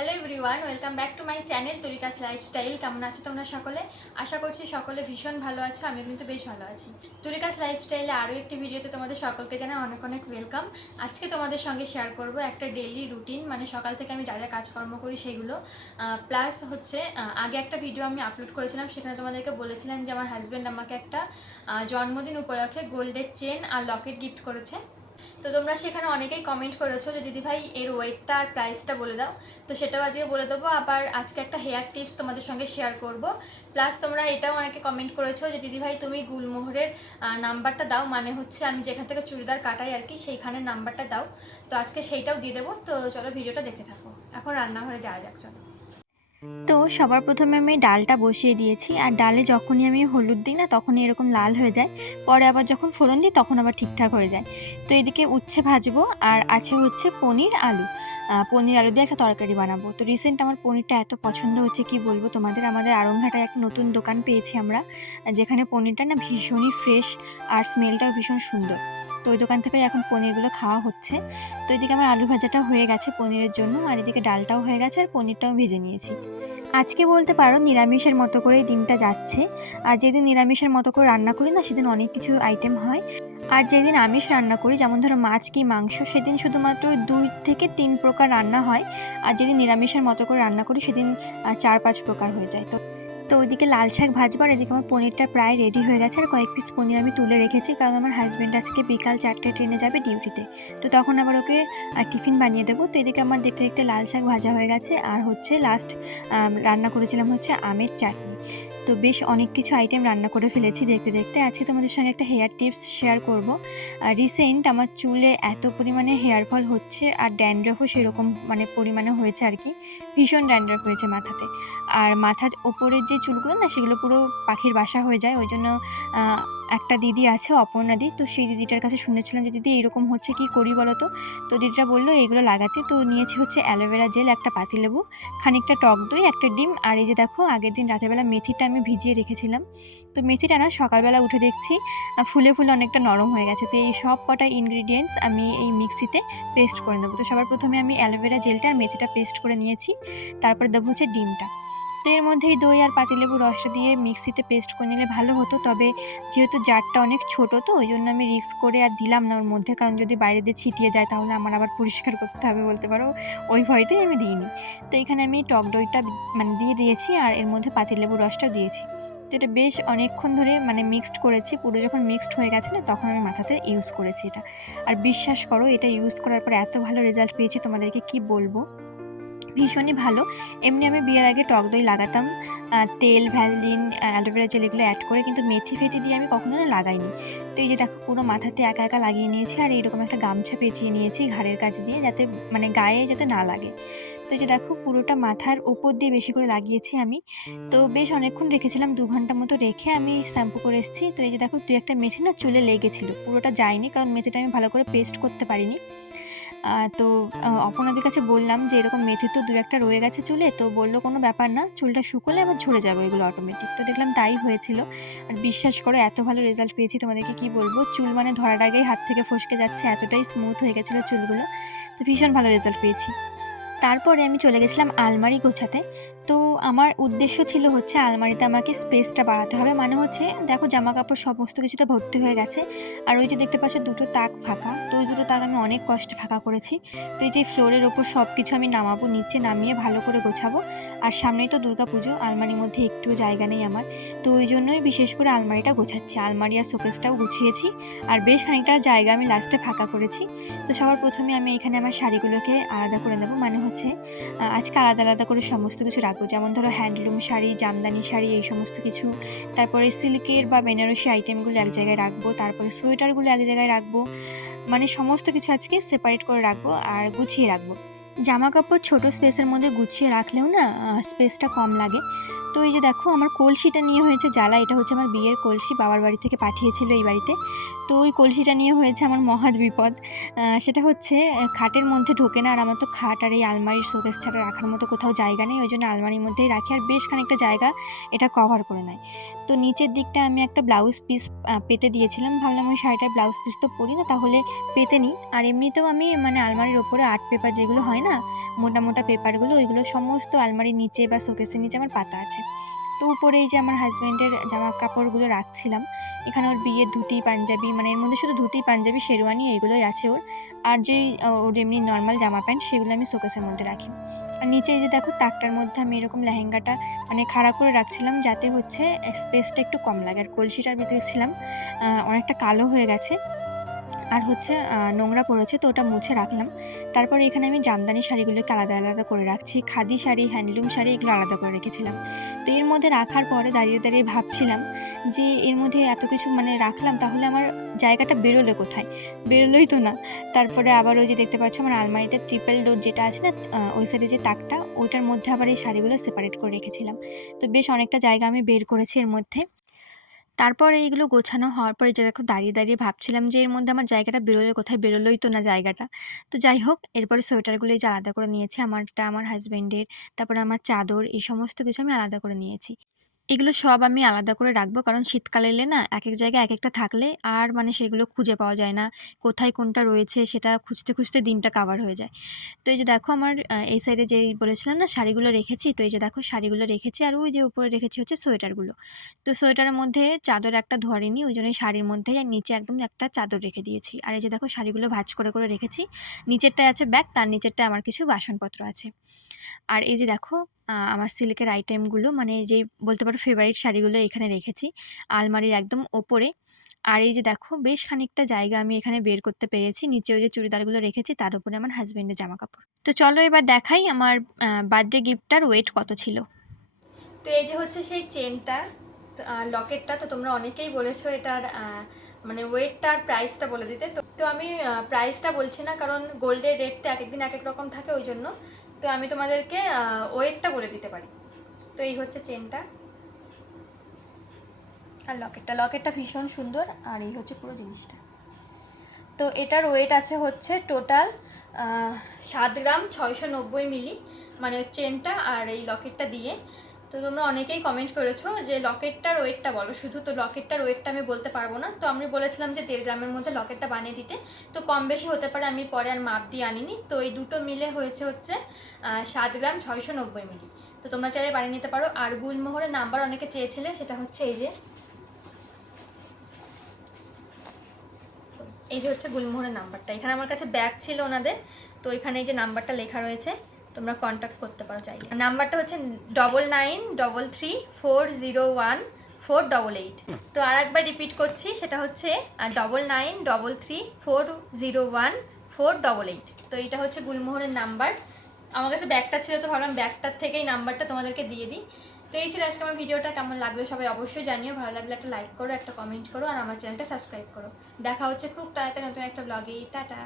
Hello everyone welcome back to my channel Tarika's lifestyle কেমন আছো তোমরা সকলে? আশা করছি সকলে ভীষণ ভালো আছো আমি কিন্তু বেশ ভালো আছি। তরিকাস লাইফস্টাইলে আরও একটি ভিডিওতে তোমাদের সকলকে জানাই অনেক অনেক ওয়েলকাম আজকে তোমাদের সঙ্গে শেয়ার করব একটা ডেইলি রুটিন মানে সকাল থেকে আমি যা যা কাজকর্ম করি সেগুলো। প্লাস হচ্ছে আগে একটা ভিডিও আমি আপলোড করেছিলাম, সেখানে তোমাদেরকে বলেছিলাম যে আমার হাজব্যান্ড আমাকে একটা জন্মদিন উপলক্ষে গোল্ডের চেন আর লকেট গিফট করেছে। তো তোমরা সেখানে অনেকেই কমেন্ট করেছ যে দিদিভাই এর ওয়েটটা আর প্রাইসটা বলে দাও। তো সেটাও আজকে বলে দেবো। আবার আজকে একটা হেয়ার টিপস তোমাদের সঙ্গে শেয়ার করব। প্লাস তোমরা এটাও অনেকে কমেন্ট করেছ যে দিদিভাই তুমি গুলমোহরের নাম্বারটা দাও। মানে হচ্ছে আমি যেখান থেকে চুড়িদার কাটাই আর কি, সেইখানে নাম্বারটা দাও। তো আজকে সেইটাও দিয়ে দেবো। তো চলো ভিডিওটা দেখে থাকো। এখন রান্নাঘরে যাওয়া যাক, চলো। তো সবার প্রথমে আমি ডালটা বসিয়ে দিয়েছি, আর ডালে যখনই আমি হলুদ দিই না, তখনই এরকম লাল হয়ে যায়। পরে আবার যখন ফোড়ন দিই, তখন আবার ঠিকঠাক হয়ে যায়। তো এদিকে উচ্ছে ভাজবো, আর আছে হচ্ছে পনির আলু। পনির আলু দিয়ে একটা তরকারি বানাবো। তো রিসেন্ট আমার পনিরটা এত পছন্দ হচ্ছে, কি বলব তোমাদের? আমাদের আরংঘাটায় একটা নতুন দোকান পেয়েছি আমরা, যেখানে পনিরটা না ভীষণই ফ্রেশ আর স্মেলটাও ভীষণ সুন্দর। তো ওই দোকান থেকে এখন পনিরগুলো খাওয়া হচ্ছে। তো এদিকে আমার আলু ভাজাটা হয়ে গেছে পনিরের জন্য, আর এদিকে ডালটাও হয়ে গেছে আর পনিরটাও ভেজে নিয়েছি। আজকে বলতে পারো নিরামিষের মতো করেই দিনটা যাচ্ছে। আর যেদিন নিরামিষের মতো করে রান্না করি না, সেদিন অনেক কিছু আইটেম হয়। আর যেদিন আমিষ রান্না করি, যেমন ধরো মাছ কি মাংস, সেদিন শুধুমাত্র দুই থেকে তিন প্রকার রান্না হয়। আর যেদিন নিরামিষের মতো করে রান্না করি, সেদিন চার পাঁচ প্রকার হয়ে যায়। তো তো ওইদিকে লাল শাক ভাজবার, এদিকে আমার পনিরটা প্রায় রেডি হয়ে গেছে। আর কয়েক পিস পনির আমি তুলে রেখেছি, কারণ আমার হাজব্যান্ড আজকে বিকাল চারটে ট্রেনে যাবে ডিউটিতে তো তখন আবার ওকে টিফিন বানিয়ে দেবো। তো এদিকে আমার দেখতে দেখতে লাল শাক ভাজা হয়ে গেছে। আর হচ্ছে লাস্ট রান্না করেছিলাম হচ্ছে আমের চাটনি। তো বেশ অনেক কিছু আইটেম রান্না করে ফেলেছি দেখতে দেখতে। আজকে তোমাদের সঙ্গে একটা হেয়ার টিপস শেয়ার করব। রিসেন্ট আমার চুলে এত পরিমাণে হেয়ার ফল হচ্ছে আর ড্যান্ড্রফও সেরকম মানে পরিমাণে হয়েছে আর কি। ভীষণ ড্যান্ড্রফ হয়েছে মাথাতে। আর মাথার ওপরের যে চুলগুলো না সেগুলো পুরো পাখির বাসা হয়ে যায়। ওই জন্য একটা দিদি আছে, অপর্ণা দি, তো সেই দিদিটার কাছে শুনেছিলাম যে, দিদি, এরকম হচ্ছে, কি করি বলো তো? তো দিদিটা বলল, এইগুলো লাগাতে। তো নিয়েছি হচ্ছে অ্যালোভেরা জেল একটা পাতিলেবু খানিকটা টক দই, একটা ডিম, আর এই যে দেখো, আগের দিন রাতেরবেলা মেথিটা আমি ভিজিয়ে রেখেছিলাম। তো মেথিটা না সকালবেলা উঠে দেখছি ফুলে ফুলে অনেকটা নরম হয়ে গেছে। তো এই সব কটা ইনগ্রিডিয়েন্টস আমি এই মিক্সিতে পেস্ট করে নেব। তো সবার প্রথমে আমি অ্যালোভেরা জেলটা আর মেথিটা পেস্ট করে নিয়েছি, তারপরে দেবো হচ্ছে ডিমটা। তো এর মধ্যেই দই আর পাতিলেবু রসটা দিয়ে মিক্সিতে পেস্ট করে নিলে ভালো হতো। তবে যেহেতু জারটা অনেক ছোট তো, ওই জন্য আমি রিক্স করে আর দিলাম না ওর মধ্যে। কারণ যদি বাইরে দিয়ে ছিটিয়ে যায় তাহলে আমার আবার পরিষ্কার করতে হবে বলতে পারো। ওই ভয়তেই আমি দিইনি। তো এখানে আমি টক দইটা মানে দিয়ে দিয়েছি আর এর মধ্যে পাতিলেবু রসটা দিয়েছি। তো এটা বেশ অনেকক্ষণ ধরে মানে মিক্সড করেছি। পুরো যখন মিক্সড হয়ে গেছে না, তখন আমি মাথাতে ইউজ করেছি এটা। আর বিশ্বাস করো, এটা ইউজ করার পর এত ভালো রেজাল্ট পেয়েছি, তোমাদেরকে কি বলব? ভীষণই ভালো। এমনি আমি বিয়ের আগে টক দই লাগাতাম। তেল ভ্যাসলিন অ্যালোভেরা জেল এগুলো অ্যাড করে কিন্তু মেথি ফেথি দিয়ে আমি কখনো না লাগাইনি। তো এই যে দেখো, পুরো মাথাতে একা একা লাগিয়ে নিয়েছি আর এইরকম একটা গামছা পেঁচিয়ে নিয়েছি ঘাড়ের কাছ দিয়ে যাতে মানে গায়ে যাতে না লাগে। তো যে দেখো, পুরোটা মাথার ওপর দিয়ে বেশি করে লাগিয়েছি আমি। তো বেশ অনেকক্ষণ রেখেছিলাম, দু ঘণ্টা মতো রেখে আমি শ্যাম্পু করে এসেছি। তো এই যে দেখো তুই একটা মেথি না চুলে লেগেছিল। পুরোটা যায়নি কারণ মেথিটা আমি ভালো করে পেস্ট করতে পারিনি। তো অপনাদের কাছে বললাম যে এরকম মেথি তো দু একটা রয়ে গেছে চুলে, তো বলল কোনো ব্যাপার না, চুলটা শুকোলে আবার ঝরে যাবে, এগুলো অটোমেটিক তো দেখলাম তাই হয়েছিল। আর বিশ্বাস করো, এত ভালো রেজাল্ট পেয়েছি, তোমাদেরকে কি বলব? চুল মানে ধরার আগেই হাত থেকে ফসকে যাচ্ছে, এতটাই স্মুথ হয়ে গেছিল চুলগুলো। তো ভীষণ ভালো রেজাল্ট পেয়েছি। তারপরে আমি চলে গেছিলাম আলমারি গোছাতে। তো আমার উদ্দেশ্য ছিল হচ্ছে আলমারিতে আমাকে স্পেসটা বাড়াতে হবে। মানে হচ্ছে দেখো জামা কাপড় সমস্ত কিছুতে ভর্তি হয়ে গেছে। আর ওই যে দেখতে পাচ্ছ দুটো তাক ফাঁকা। তো ওই দুটো তাক আমি অনেক কষ্টে ফাঁকা করেছি। তো এই যে ফ্লোরের ওপর সব কিছু আমি নামাবো, নিচে নামিয়ে ভালো করে গোছাবো। আর সামনেই তো দুর্গা পুজো, আলমারির মধ্যে একটুও জায়গা নেই আমার। তো ওই জন্যই বিশেষ করে আলমারিটা গোছাচ্ছি। আলমারি আর শোকেসটাও গুছিয়েছি। আর বেশ খানিকটা জায়গা আমি লাস্টে ফাঁকা করেছি। তো সবার প্রথমে আমি এখানে আমার শাড়িগুলোকে আলাদা করে নেব। মানে হচ্ছে আজকে আলাদা আলাদা করে সমস্ত কিছু রাখব। যেমন ধরো হ্যান্ডলুম শাড়ি, জামদানি শাড়ি, এই সমস্ত কিছু। তারপরে সিল্কের বা বেনারসি আইটেমগুলো এক জায়গায় রাখব। তারপরে সোয়েটারগুলো এক জায়গায় রাখব। মানে সমস্ত কিছু আজকে সেপারেট করে রাখব আর গুছিয়ে রাখব। জামা কাপড় ছোটো স্পেসের মধ্যে গুছিয়ে রাখলেও না স্পেসটা কম লাগে। তো এই যে দেখো, আমার কলসিটা নিয়ে হয়েছে জ্বালা। এটা হচ্ছে আমার বিয়ের কলসি, বাবার বাড়ি থেকে পাঠিয়েছিল এই বাড়িতে। তো ওই কলসিটা নিয়ে হয়েছে আমার মহাজ বিপদ। সেটা হচ্ছে খাটের মধ্যে ঢোকে না, আর আমার তো খাট আর এই আলমারির শোকেস ছাড়া রাখার মতো কোথাও জায়গা নেই, ওই জন্য আলমারির মধ্যেই রাখি। আর বেশ খানিকটা জায়গা এটা কভার করে নেয়। তো নিচের দিকটা আমি একটা ব্লাউজ পিস পেতে দিয়েছিলাম। ভাবলাম ওই শাড়িটার ব্লাউজ পিস তো পরি না, তাহলে পেতে নিই। আর এমনিতেও আমি মানে আলমারির ওপরে আর্ট পেপার যেগুলো হয় না, মোটা মোটা পেপারগুলো ওইগুলো সমস্ত আলমারির নিচে বা শোকেসের নিচে আমার পাতা আছে। তো উপরে এই যে আমার হাজব্যান্ডের জামা কাপড়গুলো রাখছিলাম এখানে ওর বিয়ের ধুতি পাঞ্জাবি মানে এর মধ্যে শুধু ধুতি পাঞ্জাবি শেরওয়ানি এইগুলোই আছে ওর। আর যেই ওর এমনি নর্মাল জামা প্যান্ট সেগুলো আমি শোকেসের মধ্যে রাখি। আর নিচে এই যে দেখো তাকটার মধ্যে আমি এরকম লেহেঙ্গাটা মানে খাড়া করে রাখছিলাম যাতে হচ্ছে স্পেসটা একটু কম লাগে। আর কলসিটার ভিতরে আহ, অনেকটা কালো হয়ে গেছে। আর হচ্ছে নোংরা পড়েছে তো ওটা মুছে রাখলাম। তারপর এখানে আমি জামদানি শাড়িগুলোকে আলাদা আলাদা করে রাখছি। খাদি শাড়ি, হ্যান্ডলুম শাড়ি এগুলো আলাদা করে রেখেছিলাম। তো এর মধ্যে রাখার পরে দাঁড়িয়ে দাঁড়িয়ে ভাবছিলাম যে এর মধ্যে এত কিছু মানে রাখলাম তাহলে আমার জায়গাটা বেরোলো কোথায়? বেরোলোই তো না। তারপরে আবার ওই যে দেখতে পাচ্ছ আমার আলমারিতে ট্রিপল ডোর যেটা আছে না ওই সাইডে যে তাকটা ওইটার মধ্যে আবার এই শাড়িগুলো সেপারেট করে রেখেছিলাম। তো বেশ অনেকটা জায়গা আমি বের করেছি এর মধ্যে। তারপর এইগুলো গোছানো হওয়ার পরে যে দেখো দাঁড়িয়ে দাঁড়িয়ে ভাবছিলাম যে এর মধ্যে আমার জায়গাটা বেরোলে, কোথায় বেরোলোই তো না জায়গাটা। তো যাই হোক, এরপরে সোয়েটারগুলো যে আলাদা করে নিয়েছি, আমারটা আমার হাজব্যান্ডের তারপরে আমার চাদর, এই সমস্ত কিছু আমি আলাদা করে নিয়েছি। এগুলো সব আমি আলাদা করে রাখব। কারণ শীতকালে এলে না এক এক জায়গায় এক একটা থাকলে আর মানে সেগুলো খুঁজে পাওয়া যায় না। কোথায় কোনটা রয়েছে সেটা খুঁজতে খুঁজতে দিনটা কাভার হয়ে যায়। তো এই যে দেখো আমার এই সাইডে যেই বলেছিলাম না শাড়িগুলো রেখেছি, তো এই যে দেখো শাড়িগুলো রেখেছি আর ওই যে উপরে রেখেছি হচ্ছে সোয়েটারগুলো তো সোয়েটারের মধ্যে চাদর একটা ধরেনি ওই জন্যই শাড়ির মধ্যে আর নিচে একদম একটা চাদর রেখে দিয়েছি। আর এই যে দেখো শাড়িগুলো ভাজ করে করে রেখেছি, নিচেরটায় আছে ব্যাগ তার নিচেরটায় আমার কিছু বাসনপত্র আছে। আর এই যে দেখো আমার সিল্কের আইটেমগুলো মানে যেই বলতে পারো ফেভারিট শাড়িগুলো এখানে রেখেছি, আলমারির একদম ওপরে। আর এই যে দেখো, বেশ খানিকটা জায়গা আমি এখানে বের করতে পেরেছি, নিচে ওই যে চুড়িদারগুলো রেখেছি, তার উপরে আমার হাজব্যান্ডের জামা কাপড় তো চলো এবার দেখাই আমার বার্থডে গিফটটার ওয়েট কত ছিল। তো এই যে হচ্ছে সেই চেনটা লকেটটা তো তোমরা অনেকেই বলেছ এটার মানে ওয়েটটা আর প্রাইসটা বলে দিতে। তো তো আমি প্রাইসটা বলছি না, কারণ গোল্ডের রেটটা এক একদিন এক এক রকম থাকে, ওই জন্য। তো আমি তোমাদেরকে ওয়েটটা বলে দিতে পারি। তো এই হচ্ছে চেনটা। আর লকেটটা লকেটটা ভীষণ সুন্দর, আর এই হচ্ছে পুরো জিনিসটা। তো এটার ওয়েট আছে হচ্ছে টোটাল সাত গ্রাম ছয়শো নব্বই মিলি মানে চেনটা আর এই লকেটটা দিয়ে। তো তোমরা অনেকেই কমেন্ট করেছ যে লকেটটার ওয়েটটা বলো। শুধু তো লকেটটার ওয়েটটা আমি বলতে পারব না। তো আমি বলেছিলাম যে দেড় গ্রামের মধ্যে লকেটটা বানিয়ে দিতে। তো কম বেশি হতে পারে আমি পরে আর মাপ দিয়ে আনিনি। তো এই দুটো মিলে হয়েছে হচ্ছে সাত গ্রাম ছয়শো নব্বই মিলি। তো তোমরা চাইলে বানিয়ে নিতে পারো। আর গুলমোহরের নাম্বার অনেকে চেয়েছিলে, সেটা হচ্ছে এই যে এই যে হচ্ছে গুলমোহরের নাম্বারটা। এখানে আমার কাছে ব্যাগ ছিল ওনাদের। তো এখানে এই যে নাম্বারটা লেখা রয়েছে। তোমরা কন্ট্যাক্ট করতে পারো চাইলে। নাম্বারটা হচ্ছে double nine double three four zero one four double eight তো আর একবার রিপিট করছি সেটা হচ্ছে double nine double three four zero one four double eight তো এটা হচ্ছে গুলমোহরের নাম্বার আমার কাছে ব্যাগটা ছিল তো ভাবলাম ব্যাগটার থেকেই নাম্বারটা তোমাদেরকে দিয়ে দিই। তো এই ছিল আজকে আমার ভিডিওটা কেমন লাগল সবাই অবশ্যই জানিও। ভালো লাগলে একটা লাইক করো একটা কমেন্ট করো আর আমার চ্যানেলটা সাবস্ক্রাইব করো। দেখা হচ্ছে খুব তাড়াতাড়ি নতুন একটা ব্লগে টাটা।